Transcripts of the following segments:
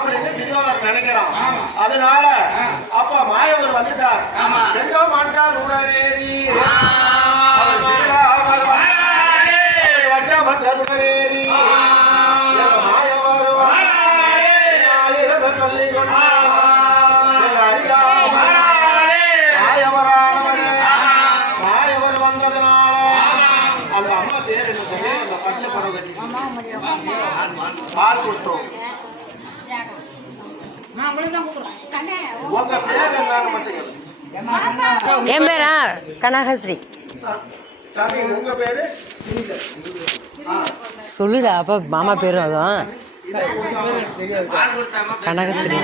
அப்படின்னு துரியோதனன் நினைக்கிறான். அதனால அப்ப மாயவர் வந்துட்டார். எங்கோ மாட்டார் உடனேறி கருணேரி மாயவர் சொல்லி மாயவர் வந்ததுனால அந்த அம்மா பேர் என்ன சொல்லி அந்த பச்சை படகதி பால் கொடுத்தோம். உங்க பேர் என்னன்னு மட்டும் என் பேரா கனகஸ்ரீ. சாமி உங்க பேரு சொல்லுடா. அப்ப மாமா பேரும் அதான் கனகஸ்ரீ.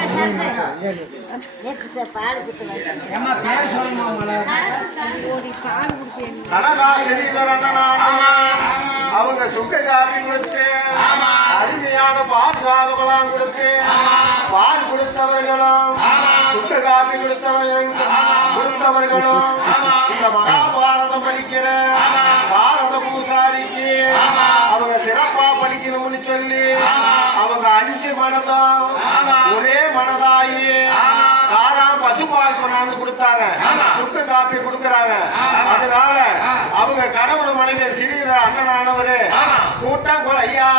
அவங்க சுக்க காப்பி கொடுத்து அருமையான பால் சாதமெல்லாம் கொடுத்து பால் கொடுத்தவர்களும் சுக்க காப்பி கொடுத்தவர்களும் இந்த மகாபாரதம் படிக்கிற பாரத பூசாரிக்கு அவங்க சிறப்பா படிக்கணும்னு சொல்லி அவங்க 5 மனதும் ஒரே மனதாயி காராம் பசுபால் கொண்டாந்து கொடுத்தாங்க. சுக்கு காப்பி கொடுக்கறாங்க. அதனால அவங்க கணவன் மனைவி சிறிய அண்ணனானவரு கூட்டம் கொலை ஐயா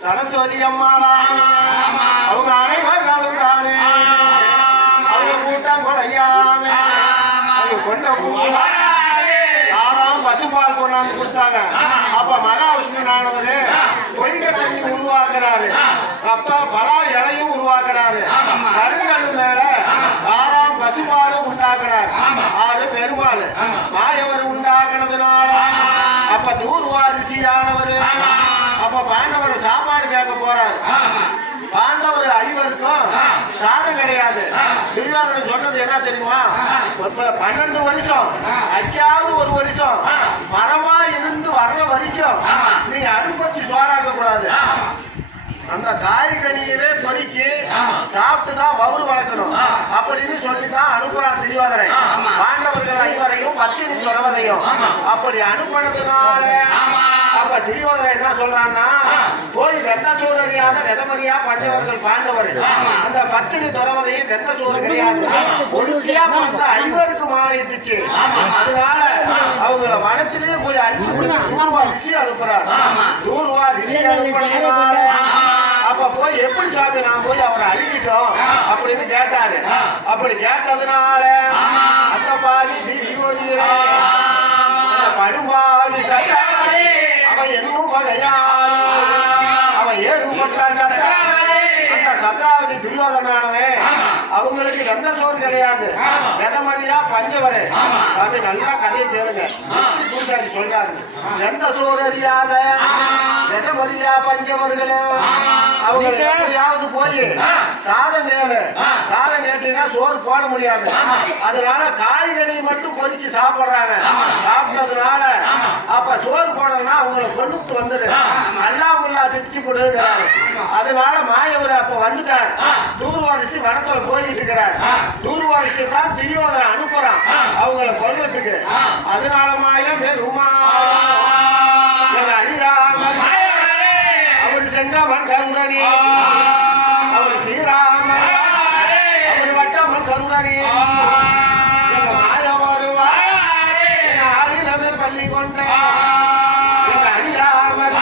சரஸ்வதி அம்மாளா அவங்க அனைவர்களும் தானே அவங்க கூட்டம் கொலை ஐயாமே அவங்க கொண்ட ஆறாம் பசுபால் கொண்டாந்து கொடுத்தாங்க. அப்ப மகாவிஷ்ணுவானவரு பொய்கை தண்ணி உருவாக்குறாரு. அப்ப பலா இலையும் உருவாக்குறாரு. கருங்கல் மேல ஆறாம் பசுபாலும் உண்டாக்குறாரு. 6 பெருமாள் மாயவர் உண்டாக்குனதுனால அப்ப தூர்வாரிசியானவரு அப்ப பாண்டவர் சாப்பாடு கேட்க போறாரு. பாண்டவர் அழிவருக்கும் சாதம் கிடையாது. துரியோதனன் சொன்னது என்ன தெரியுமா? 12 வருஷம் 5வது ஒரு வருஷம் மரமா இருந்து வர்ற வரைக்கும் நீ அடுப்பச்சு சோறாக்க கூடாது. அந்த காய்கனியவே பொறுக்கி சாப்பிட்டுதான் வவுறு வளர்க்கணும் அப்படின்னு சொல்லிதான் அனுப்புறான் துரியோதனன். பாண்டவர்கள் 5 பத்தினி சொல்வதையும் அப்படி அனுப்பினதுனால அப்ப துரியோதனன் என்ன சொல்றான்னா, போய் வெத்த சோறு அறியாத வெதமரியா பஞ்சவர்கள் பாண்டவர் அந்த பத்தினி துறவதையும் வெத்த சோறு கிடையாது ஒழுக்கியா வந்து 5 மாலை இட்டுச்சு. அதனால அவங்கள வனத்திலேயே போய் அழிச்சு தூர்வா ரிஷி அனுப்புறாரு. தூர்வா ரிஷி அனுப்புறதுனால அப்ப போய் எப்படி சாமி நான் போய் அவரை அழிக்கிட்டோம் அப்படின்னு கேட்டாரு. அப்படி கேட்டதுனால அந்த பாவி திரியோதிரே படுபாவி அவன் என்னும் அவன் ஏற்பட்டான் அந்த சத்ராவதி துரியோதனானவே அவங்களுக்கு எந்த சோறு கிடையாது. வெதமரியா பஞ்சவரே சாமி நல்லா கதையை கேளுங்க. பூசாரி சொல்றாரு, எந்த சோறு அறியாத வெதமரியா பஞ்சவர்களும் அவங்க எப்படியாவது போய் சாதம் கேட்டுனா சோறு போட முடியாது. அதனால காய்கறி மட்டும் பொறுக்கி சாப்பிடுறாங்க. சாப்பிட்டதுனால அப்ப சோறு போடணும்னா அவங்களை கொண்டுட்டு வந்துடு நல்லா முல்லா திச்சு கொடுங்கிறாங்க. அதனால மாயவர் அப்ப வந்துட்டார். தூர்வாரிசி வனத்துல போயிட்டு இருக்கிறார். தூர்வாரிசி தான் துரியோதனன் அனுப்புறான் அவங்களை கொல்றதுக்கு. அதனால மாயம் பெருமா அரிராமன் அவர் செங்கமன் கருங்கனி அவர் ஸ்ரீராமன் அவர் வட்டமன் கருங்கனி மாய வருவார் ஆளிலவர் பள்ளி கொண்ட அரிராமன்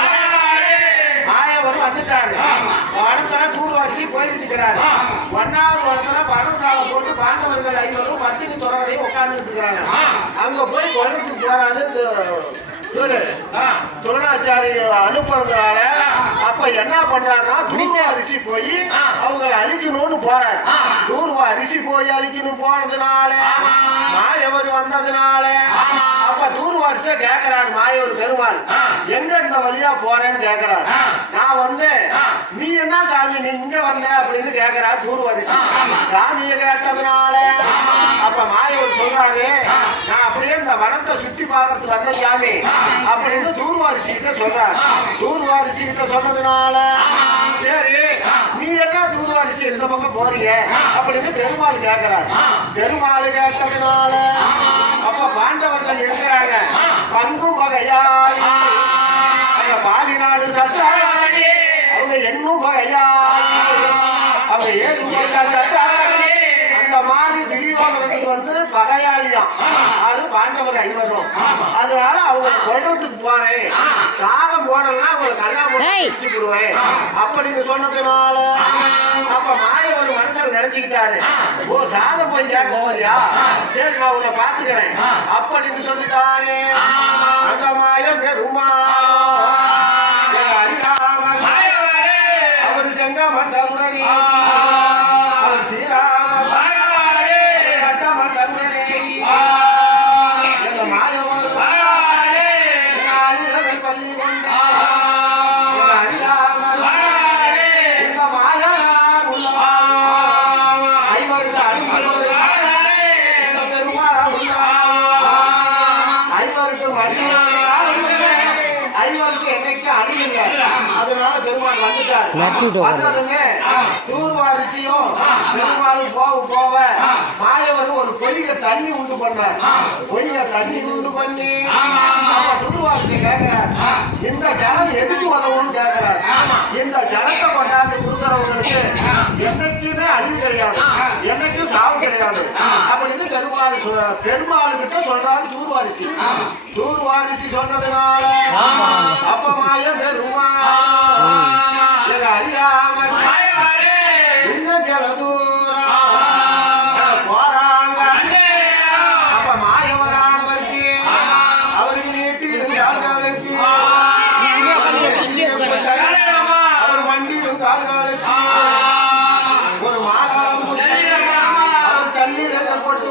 மாயவர் வந்துட்டாரு. வனத்துல தூர்வாரிசி போயிட்டு இருக்கிறாரு. 1வது வருஷத்துல பரமசாலை போட்டு பாண்டவர்கள் 5 பத்தினி துறவதையும் உட்கார்ந்து இருக்கிறாங்க. அங்க போய் கொள்றதுக்கு போறாரு துரோணாச்சாரி அனுப்புறதுனால அப்ப என்ன பண்றாருன்னா தூர்வா ரிஷி போய் அவங்களை அழிக்கணும்னு போறாரு. தூர்வா ரிஷி போய் அழிக்கணும் போனதுனால மாயவர் வந்ததுனால அப்ப தூர்வா ரிஷிய கேட்கிறாரு மாயவர் பெருமாள், எங்க இந்த வழியா போறேன்னு கேட்கிறாரு. நான் வந்து நீ என்ன சாமி நீ இங்க வந்த அப்படின்னு கேட்கிறாரு தூர்வா ரிஷி. சாமியை கேட்டதுனால அப்ப மாயவர் சொல்றாரு, நான் அப்படியே இந்த வனத்தை சுற்றி பார்க்கறதுக்கு வந்த சாமி அப்படின்னு தூர்வாரிசி கிட்ட சொல்றாரு. தூர்வாரிசி கிட்ட சொன்னதுனால சரி நீ என்ன தூர்வாரிசி இந்த பக்கம் போறீங்க அப்படின்னு பெருமாள் கேட்கிறாரு. பெருமாள் கேட்டதுனால அப்ப பாண்டவர்கள் இருக்கிறாங்க. பகையாளி அவங்க பாலிநாடு சத்தாடி அவங்க என்னும் பகையாளி அவங்க ஏது சத்தாடி அந்த மாதிரி துரியோதனனுக்கு வந்து பகையாளியாம் அது பாண்டவர் ஐவரும் அதனால அவங்க கொள்றதுக்கு போறேன் சாகம் போடலாம் அவங்க கல்யாணம் போடுவேன் அப்படின்னு சொன்னதுனால அப்ப மாய ஒரு மனுஷன் நினைச்சுக்கிட்டாரு ஓ சாதம் போய் கேட்க போறியா சரி நான் உன்னை பாத்துக்கிறேன் அப்படின்னு சொல்லிட்டானே அந்த மாயம் பெருமா அவர் செங்க மண்டபுடனே அவர் ஸ்ரீராம கட்ட மண்டபுடனே எங்க மாயம் ஒரு பள்ளி கொண்டா அதனால பெருமாள் வந்துட்டார். தூர்வாரிசியும் பெருமாளும் போக மாயவரும் ஒரு பொய்ய தண்ணி உண்டு பண்ணார். பொய்ய தண்ணி உண்டு பண்ணி தூர்வாரிசி கேட்கிறார், இந்த ஜலம் எதுக்கு உதவும்னு கேட்கிறார். இந்த ஜலத்தை கொண்டாந்து கொடுக்கிறவங்களுக்கு என்னைக்குமே அழிவு கிடையாது, என்னைக்கும் சாவு கிடையாது அப்படின்னு பெருமாளுக்கிட்ட சொல்றாரு தூர்வாரிசி. தூர்வாரிசி சொன்னதுனால அப்ப மாய பெருமா அறியாமல் இந்த ஜலதூரா போறாங்க. அப்ப மாயவரானவருக்கு அவருக்கு நீட்டிடும் கால்களுக்கு அவர் வண்டியிடும் கால்களுக்கு ஒரு மாகாணம் அவர் சல்லீரத்தை போட்டு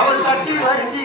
அவர் தட்டி வரிஞ்சி